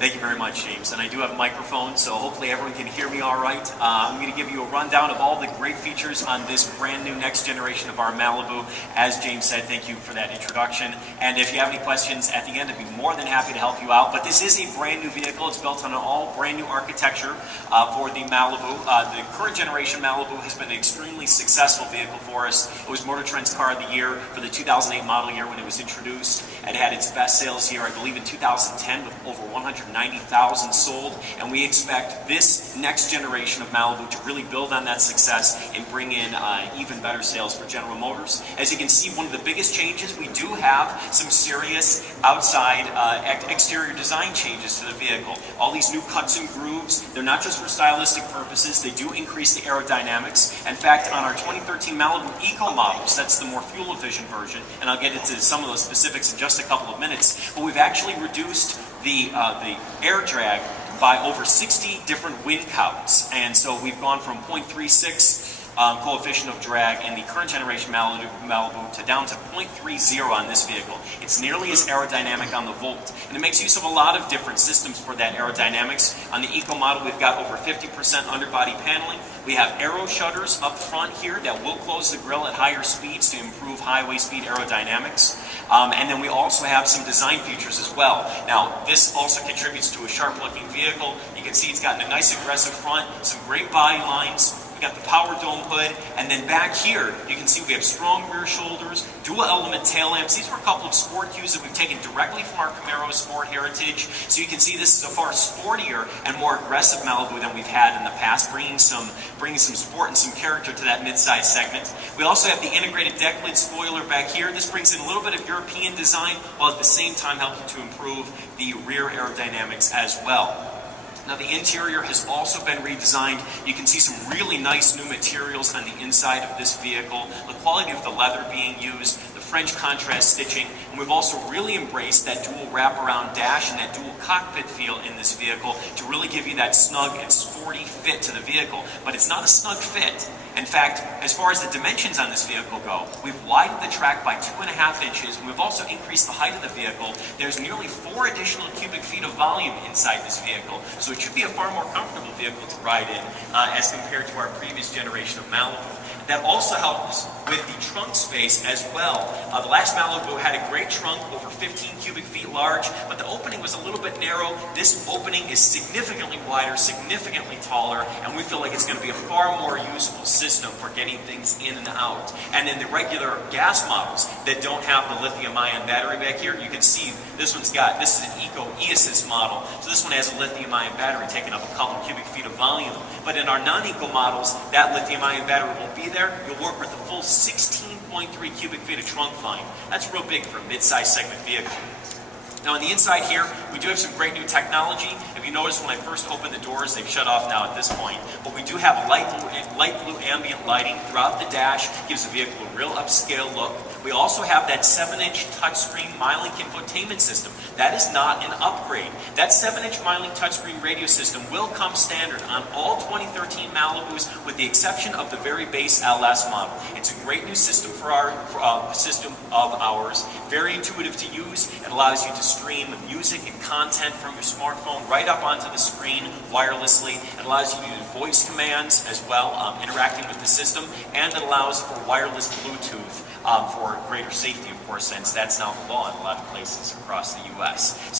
Thank you very much, James. And I do have a microphone, so hopefully everyone can hear me all right. I'm going to give you a rundown of all the great features on this brand new next generation of our Malibu. As James said, thank you for that introduction. And if you have any questions at the end, I'd be more than happy to help you out. But this is a brand new vehicle. It's built on an all brand new architecture for the Malibu. The current generation Malibu has been an extremely successful vehicle for us. It was Motor Trend's Car of the Year for the 2008 model year when it was introduced. It had its best sales year, I believe, in 2010 with over 190,000 sold, and we expect this next generation of Malibu to really build on that success and bring in even better sales for General Motors. As you can see, one of the biggest changes, we do have some serious outside exterior design changes to the vehicle. All these new cuts and grooves, they're not just for stylistic purposes, they do increase the aerodynamics. In fact, on our 2013 Malibu Eco models, that's the more fuel-efficient version, and I'll get into some of those specifics in just a couple of minutes, but we've actually reduced the air drag by over 60 different wind counts. And so we've gone from 0.36 coefficient of drag in the current generation Malibu to down to 0.30 on this vehicle. It's nearly as aerodynamic on the Volt. And it makes use of a lot of different systems for that aerodynamics. On the Eco model, we've got over 50% underbody paneling. We have aero shutters up front here that will close the grille at higher speeds to improve highway speed aerodynamics. And then we also have some design features as well. Now, this also contributes to a sharp-looking vehicle. You can see it's got a nice aggressive front, some great body lines. We got the power dome hood, and then back here, you can see we have strong rear shoulders, dual element tail lamps. These were a couple of sport cues that we've taken directly from our Camaro Sport heritage. So you can see this is a far sportier and more aggressive Malibu than we've had in the past, bringing some sport and some character to that midsize segment. We also have the integrated deck lid spoiler back here. This brings in a little bit of European design, while at the same time helping to improve the rear aerodynamics as well. Now the interior has also been redesigned. You can see some really nice new materials on the inside of this vehicle. The quality of the leather being used, the French contrast stitching, and we've also really embraced that dual wraparound dash and that dual cockpit feel in this vehicle to really give you that snug and sporty fit to the vehicle. But it's not a snug fit. In fact, as far as the dimensions on this vehicle go, we've widened the track by 2.5 inches, and we've also increased the height of the vehicle. There's nearly 4 additional cubic feet of volume inside this vehicle, so it should be a far more comfortable vehicle to ride in as compared to our previous generation of Malibu. That also helps with the trunk space as well. The last Malibu had a great trunk, over 15 cubic feet large, but the opening was a little bit narrow. This opening is significantly wider, significantly taller, and we feel like it's going to be a far more useful system for getting things in and out. And in the regular gas models that don't have the lithium-ion battery back here, you can see this is an Eco E-Assist model, so this one has a lithium-ion battery taking up a couple cubic feet of volume. But in our non-Eco models, that lithium-ion battery won't be there. You'll work with a full 16.3 cubic feet of trunk volume. That's real big for a mid-size segment vehicle. Now on the inside here, we do have some great new technology. If you notice, when I first opened the doors, they've shut off now at this point, but we do have light blue ambient lighting throughout the dash. Gives the vehicle a real upscale look. We also have that 7-inch touchscreen MyLink infotainment system. That is not an upgrade. That 7-inch MyLink touchscreen radio system will come standard on all 2013 Malibus, with the exception of the very base LS model. It's a great new system for our system of ours. Very intuitive to use. It allows you to stream music and content from your smartphone right up onto the screen wirelessly. It allows you to use voice commands as well, interacting with the system, and it allows for wireless Bluetooth for greater safety, of course, since that's now the law in a lot of places across the U.S.